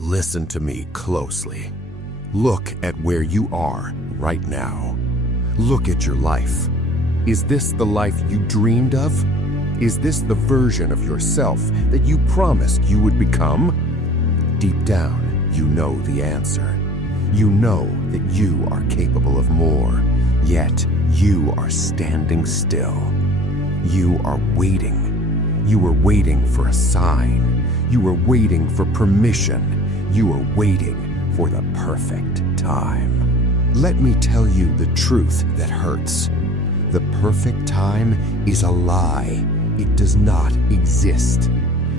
Listen to me closely. Look at where you are right now. Look at your life. Is this the life you dreamed of? Is this the version of yourself that you promised you would become? Deep down, you know the answer. You know that you are capable of more, yet you are standing still. You are waiting. You are waiting for a sign. You are waiting for permission. You are waiting for the perfect time. Let me tell you the truth that hurts. The perfect time is a lie. It does not exist.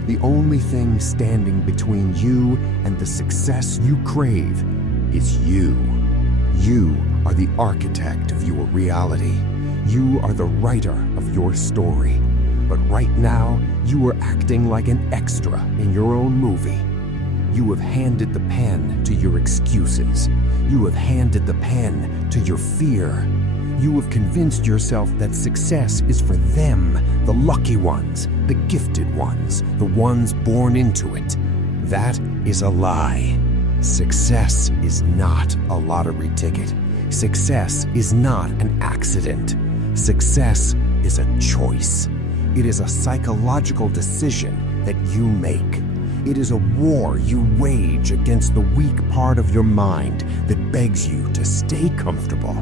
The only thing standing between you and the success you crave is you. You are the architect of your reality. You are the writer of your story. But right now, you are acting like an extra in your own movie. You have handed the pen to your excuses. You have handed the pen to your fear. You have convinced yourself that success is for them, the lucky ones, the gifted ones, the ones born into it. That is a lie. Success is not a lottery ticket. Success is not an accident. Success is a choice. It is a psychological decision that you make. It is a war you wage against the weak part of your mind that begs you to stay comfortable.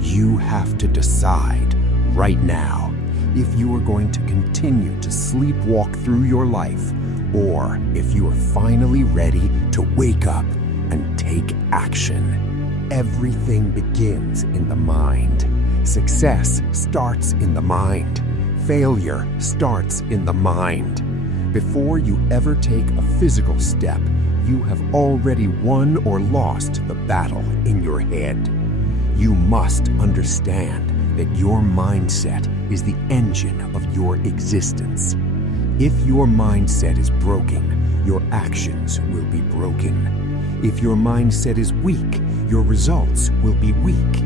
You have to decide right now if you are going to continue to sleepwalk through your life, or if you are finally ready to wake up and take action. Everything begins in the mind. Success starts in the mind. Failure starts in the mind. Before you ever take a physical step, you have already won or lost the battle in your head. You must understand that your mindset is the engine of your existence. If your mindset is broken, your actions will be broken. If your mindset is weak, your results will be weak.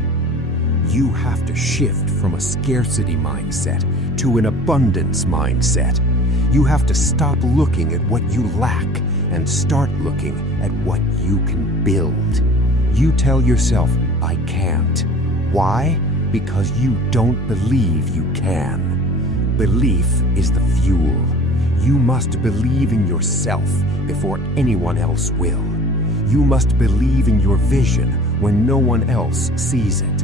You have to shift from a scarcity mindset to an abundance mindset. You have to stop looking at what you lack and start looking at what you can build. You tell yourself, I can't. Why? Because you don't believe you can. Belief is the fuel. You must believe in yourself before anyone else will. You must believe in your vision when no one else sees it.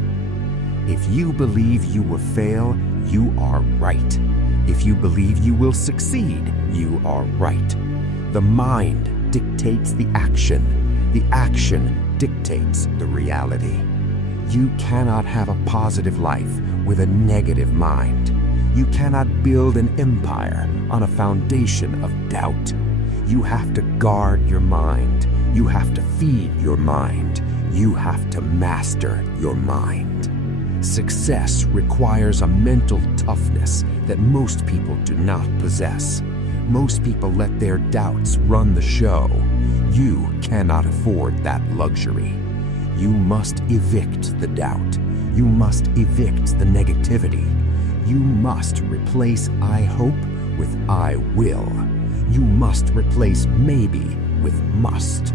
If you believe you will fail, you are right. If you believe you will succeed, you are right. The mind dictates the action. The action dictates the reality. You cannot have a positive life with a negative mind. You cannot build an empire on a foundation of doubt. You have to guard your mind. You have to feed your mind. You have to master your mind. Success requires a mental toughness that most people do not possess. Most people let their doubts run the show. You cannot afford that luxury. You must evict the doubt. You must evict the negativity. You must replace I hope with I will. You must replace maybe with must.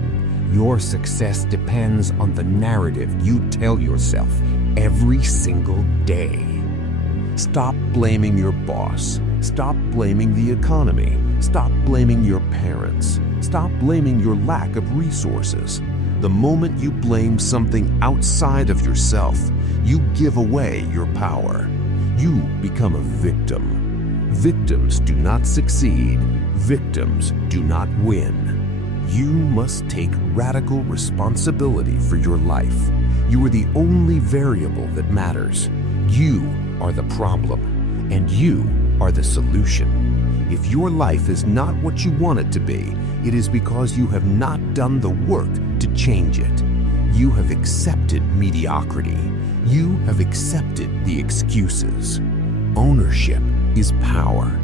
Your success depends on the narrative you tell yourself every single day. Stop blaming your boss. Stop blaming the economy. Stop blaming your parents. Stop blaming your lack of resources. The moment you blame something outside of yourself, you give away your power. You become a victim. Victims do not succeed. Victims do not win. You must take radical responsibility for your life. You are the only variable that matters. You are the problem, and you are the solution. If your life is not what you want it to be, it is because you have not done the work to change it. You have accepted mediocrity. You have accepted the excuses. Ownership is power.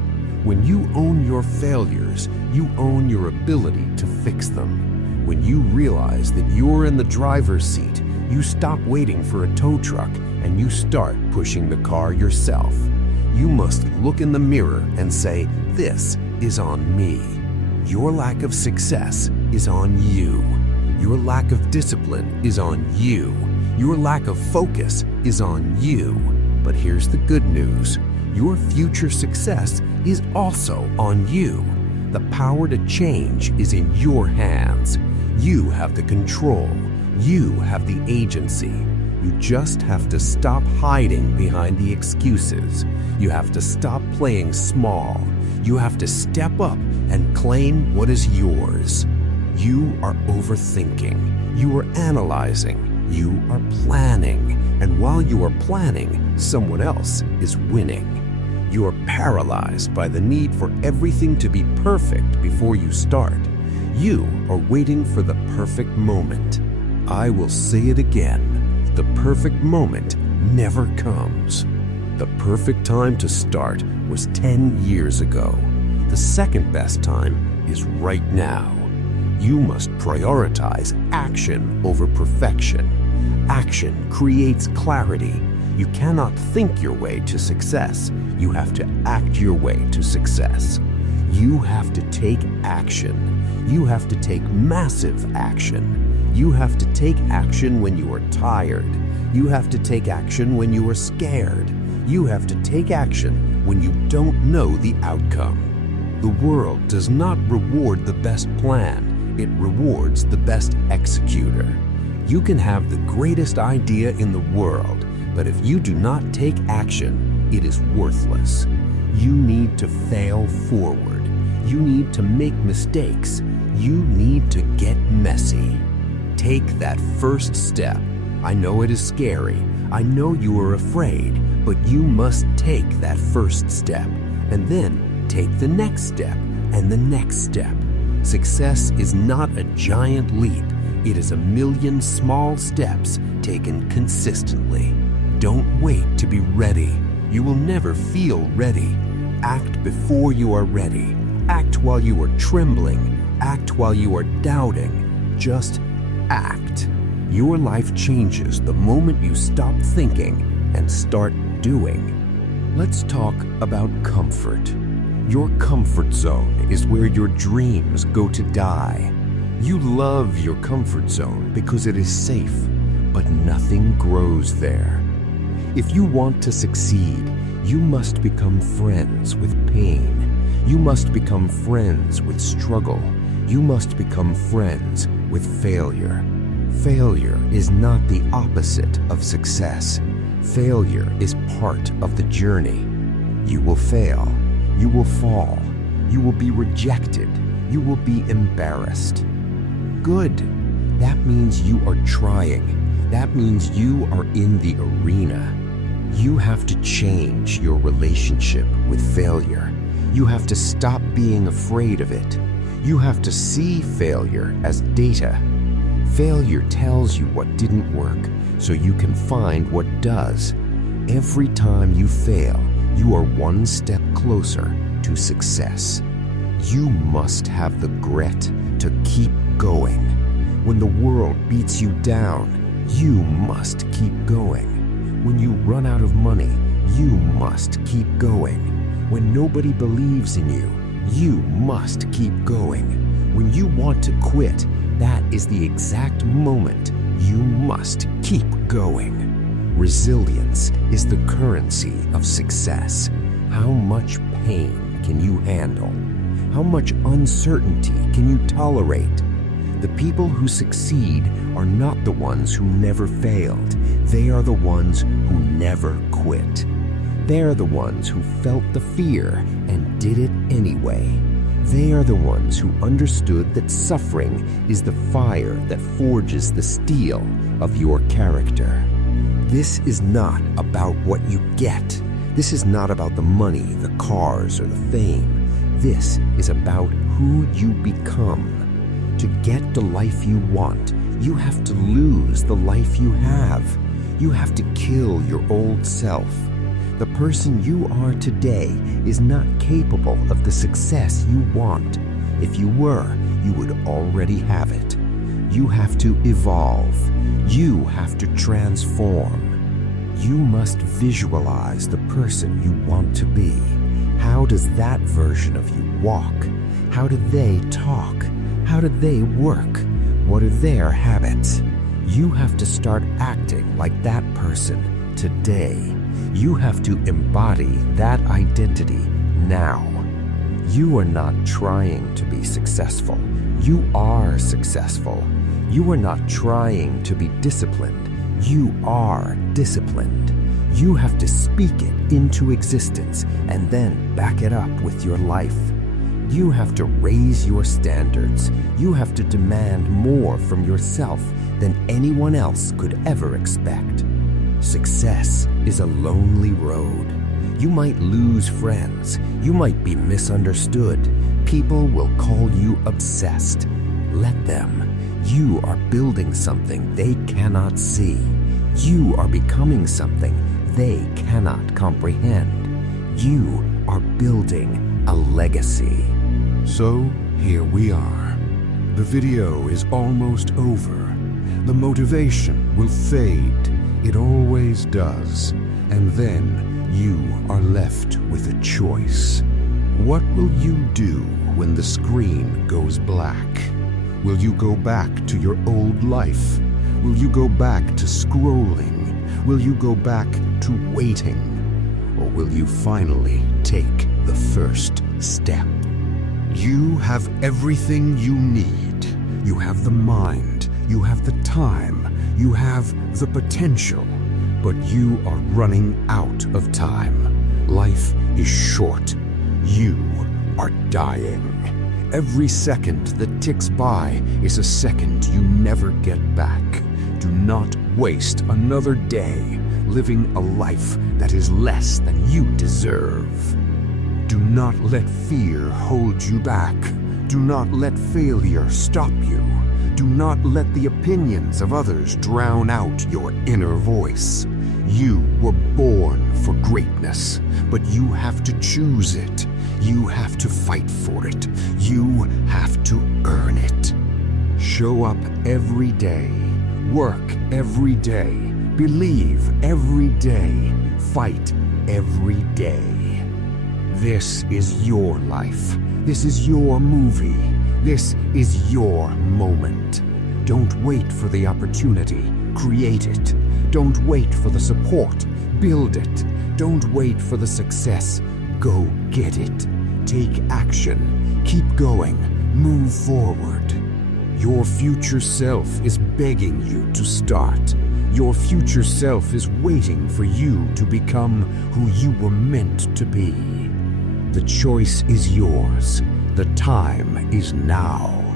When you own your failures, you own your ability to fix them. When you realize that you're in the driver's seat, you stop waiting for a tow truck and you start pushing the car yourself. You must look in the mirror and say, "This is on me." Your lack of success is on you. Your lack of discipline is on you. Your lack of focus is on you. But here's the good news. Your future success is also on you. The power to change is in your hands. You have the control. You have the agency. You just have to stop hiding behind the excuses. You have to stop playing small. You have to step up and claim what is yours. You are overthinking. You are analyzing. You are planning. And while you are planning, someone else is winning. You are paralyzed by the need for everything to be perfect before you start. You are waiting for the perfect moment. I will say it again. The perfect moment never comes. The perfect time to start was 10 years ago. The second best time is right now. You must prioritize action over perfection. Action creates clarity. You cannot think your way to success. You have to act your way to success. You have to take action. You have to take massive action. You have to take action when you are tired. You have to take action when you are scared. You have to take action when you don't know the outcome. The world does not reward the best plan. It rewards the best executor. You can have the greatest idea in the world, but if you do not take action, it is worthless. You need to fail forward. You need to make mistakes. You need to get messy. Take that first step. I know it is scary. I know you are afraid, but you must take that first step, and then take the next step and the next step. Success is not a giant leap. It is a million small steps taken consistently. Don't wait to be ready. You will never feel ready. Act before you are ready. Act while you are trembling. Act while you are doubting. Just act. Your life changes the moment you stop thinking and start doing. Let's talk about comfort. Your comfort zone is where your dreams go to die. You love your comfort zone because it is safe, but nothing grows there. If you want to succeed, you must become friends with pain. You must become friends with struggle. You must become friends with failure. Failure is not the opposite of success. Failure is part of the journey. You will fail. You will fall. You will be rejected. You will be embarrassed. Good. That means you are trying. That means you are in the arena. You have to change your relationship with failure. You have to stop being afraid of it. You have to see failure as data. Failure tells you what didn't work, so you can find what does. Every time you fail, you are one step closer to success. You must have the grit to keep going. When the world beats you down, you must keep going. When you run out of money, you must keep going. When nobody believes in you, you must keep going. When you want to quit, that is the exact moment you must keep going. Resilience is the currency of success. How much pain can you handle? How much uncertainty can you tolerate? The people who succeed are not the ones who never failed. They are the ones who never quit. They are the ones who felt the fear and did it anyway. They are the ones who understood that suffering is the fire that forges the steel of your character. This is not about what you get. This is not about the money, the cars, or the fame. This is about who you become. To get the life you want, you have to lose the life you have. You have to kill your old self. The person you are today is not capable of the success you want. If you were, you would already have it. You have to evolve. You have to transform. You must visualize the person you want to be. How does that version of you walk? How do they talk? How do they work? What are their habits? You have to start acting like that person today. You have to embody that identity now. You are not trying to be successful. You are successful. You are not trying to be disciplined. You are disciplined. You have to speak it into existence and then back it up with your life. You have to raise your standards. You have to demand more from yourself than anyone else could ever expect. Success is a lonely road. You might lose friends. You might be misunderstood. People will call you obsessed. Let them. You are building something they cannot see. You are becoming something they cannot comprehend. You are building a legacy. So here we are. The video is almost over. The motivation will fade. It always does. And then you are left with a choice. What will you do when the screen goes black? Will you go back to your old life? Will you go back to scrolling? Will you go back to waiting? Or will you finally take the first step? You have everything you need. You have the mind, you have the time, you have the potential, but you are running out of time. Life is short. You are dying. Every second that ticks by is a second you never get back. Do not waste another day living a life that is less than you deserve. Do not let fear hold you back. Do not let failure stop you. Do not let the opinions of others drown out your inner voice. You were born for greatness, but you have to choose it. You have to fight for it. You have to earn it. Show up every day. Work every day. Believe every day. Fight every day. This is your life. This is your movie. This is your moment. Don't wait for the opportunity. Create it. Don't wait for the support. Build it. Don't wait for the success. Go get it. Take action. Keep going. Move forward. Your future self is begging you to start. Your future self is waiting for you to become who you were meant to be. The choice is yours. The time is now.